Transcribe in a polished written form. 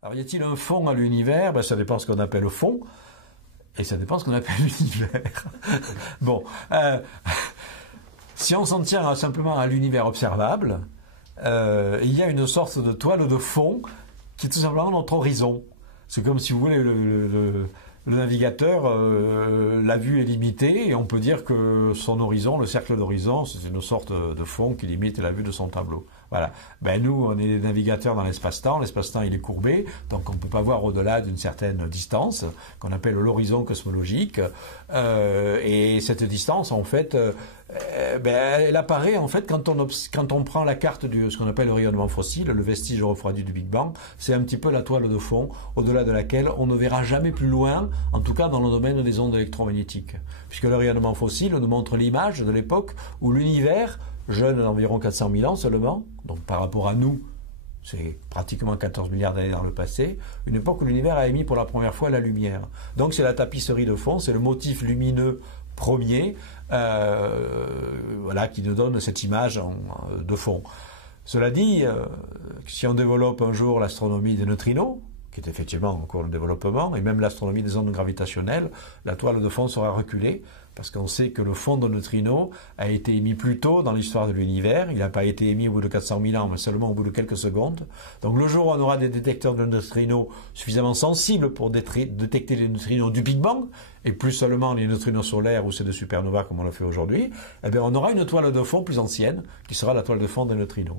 Alors, y a-t-il un fond à l'univers? Ben, ça dépend de ce qu'on appelle fond, et ça dépend de ce qu'on appelle l'univers. Bon, si on s'en tient simplement à l'univers observable, il y a une sorte de toile de fond qui est tout simplement notre horizon. C'est comme si vous voulez le navigateur, la vue est limitée et on peut dire que son horizon, le cercle d'horizon, c'est une sorte de fond qui limite la vue de son tableau. Voilà. Ben nous, on est des navigateurs dans l'espace-temps. L'espace-temps, il est courbé, donc on ne peut pas voir au-delà d'une certaine distance, qu'on appelle l'horizon cosmologique. Et cette distance, en fait, elle apparaît en fait quand on prend la carte de ce qu'on appelle le rayonnement fossile, le vestige refroidi du Big Bang. C'est un petit peu la toile de fond, au-delà de laquelle on ne verra jamais plus loin, en tout cas dans le domaine des ondes électromagnétiques. Puisque le rayonnement fossile nous montre l'image de l'époque où l'univers, jeune d'environ 400 000 ans seulement, donc par rapport à nous, c'est pratiquement 14 milliards d'années dans le passé, une époque où l'univers a émis pour la première fois la lumière. Donc c'est la tapisserie de fond, c'est le motif lumineux premier voilà, qui nous donne cette image de fond. Cela dit, si on développe un jour l'astronomie des neutrinos, qui est effectivement encore le développement, et même l'astronomie des ondes gravitationnelles, la toile de fond sera reculée, parce qu'on sait que le fond de neutrinos a été émis plus tôt dans l'histoire de l'univers. Il n'a pas été émis au bout de 400 000 ans, mais seulement au bout de quelques secondes. Donc le jour où on aura des détecteurs de neutrinos suffisamment sensibles pour détecter les neutrinos du Big Bang, et plus seulement les neutrinos solaires ou ceux de supernovas comme on le fait aujourd'hui, eh bien on aura une toile de fond plus ancienne, qui sera la toile de fond des neutrinos.